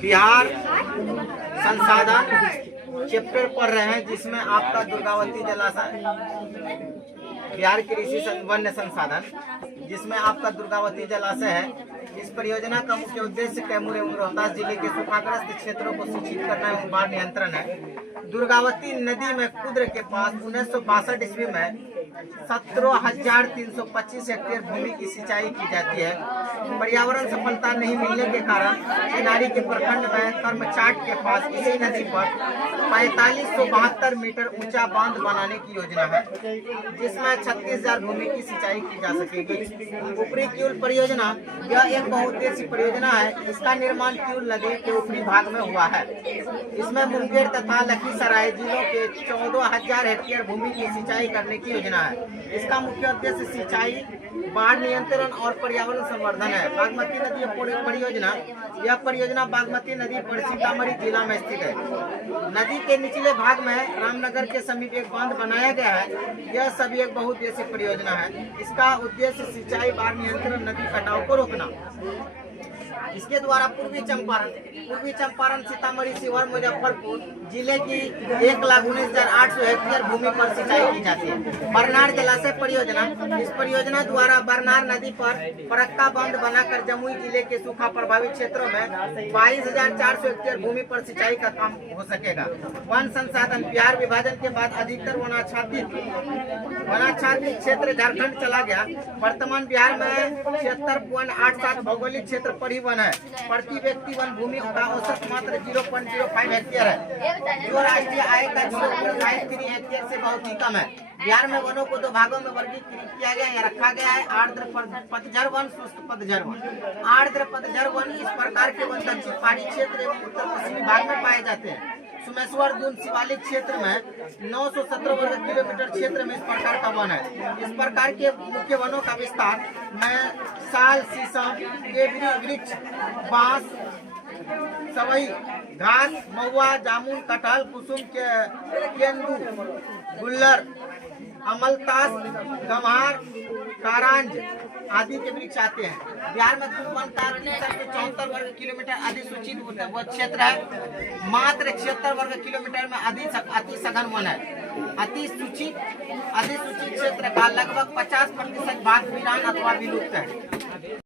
बिहार संसाधन चैप्टर पढ़ रहे हैं, जिसमें आपका दुर्गावती जलाशय, बिहार कृषि वन्य संसाधन, जिसमें आपका दुर्गावती जलाशय है। इस परियोजना का मुख्य उद्देश्य कैमूर एवं रोहतास जिले के सूखाग्रस्त क्षेत्रों को सिंचित करना एवं बाढ़ नियंत्रण है। दुर्गावती नदी में कुद्र के पास 1962 ईस्वी में 17,325 हेक्टेयर भूमि की सिंचाई की जाती है। पर्यावरण सफलता नहीं मिलने के कारण चिनारी के प्रखंड में कर्मचाट के पास इसी नदी पर 4572 मीटर ऊंचा बांध बनाने की योजना है, जिसमें 36,000 भूमि की सिंचाई की जा सकेगी। ऊपरी क्यूल परियोजना यह एक बहुउद्देशीय परियोजना है। इसका निर्माण क्यूल नदी के ऊपरी भाग में हुआ है। इसमें मुंगेर तथा लखीसराय जिलों के 14,000 हेक्टेयर भूमि की सिंचाई करने की योजना है। इसका मुख्य उद्देश्य सिंचाई, बाढ़ नियंत्रण और पर्यावरण संवर्धन है। बागमती नदी परियोजना, यह परियोजना बागमती नदी पर सीतामढ़ी जिला में स्थित है। नदी के निचले भाग में रामनगर के समीप एक बांध बनाया गया है। यह सभी एक बहुउद्देशीय परियोजना है। इसका उद्देश्य सिंचाई, बाढ़ नियंत्रण, नदी कटाव को रोकना। इसके द्वारा पूर्वी चंपारण, सीतामढ़ी, शिवहर, मुजफ्फरपुर जिले की 1,19,800 हेक्टेयर भूमि पर सिंचाई की जाती है। बरनार जलाशय परियोजना, इस परियोजना द्वारा बरनार नदी पर फरक्का बांध बनाकर जमुई जिले के सूखा प्रभावित क्षेत्रों में 22,400 हेक्टेयर भूमि पर सिंचाई का काम हो सकेगा। वन संसाधन, बिहार विभाजन के बाद अधिकतर वनाच्छादित क्षेत्र झारखंड चला गया। वर्तमान बिहार में 76.87 भौगोलिक क्षेत्र पर ही वन है। प्रति व्यक्ति वन भूमि का औसत मात्र 0.05 हेक्टेयर है, जो राष्ट्रीय आय का 0.53 हेक्टेयर से बहुत ही कम है। बिहार में वनों को 2 भागों में वर्गीकृत किया गया या रखा गया है: आर्द्र पतझड़ वन, शुष्क पतझड़ वन। आर्द्र पतझड़ वन इस प्रकार के वन दक्षिण पहाड़ी क्षेत्र एवं उत्तर पश्चिमी भाग में पाए जाते हैं। सुमेश्वर दून शिवालिक क्षेत्र में 917 वर्ग किलोमीटर क्षेत्र में इस प्रकार का वन है। इस प्रकार के मुख्य वनों का विस्तार में साल, शीशम के वृक्ष, बांस, सवई, घास, महुआ, जामुन, कटहल, कुसुम, केंदू, गुल्लर, अमलतास, गंवार, कारांज आदि के वृक्ष आते हैं। बिहार में कुल वन कार्य 74 वर्ग किलोमीटर अधिसूचित क्षेत्र है। मात्र 76 वर्ग किलोमीटर में अति सघन वन है। अधिसूचित क्षेत्र का लगभग 50% भाग वीरान अथवा विलुप्त है।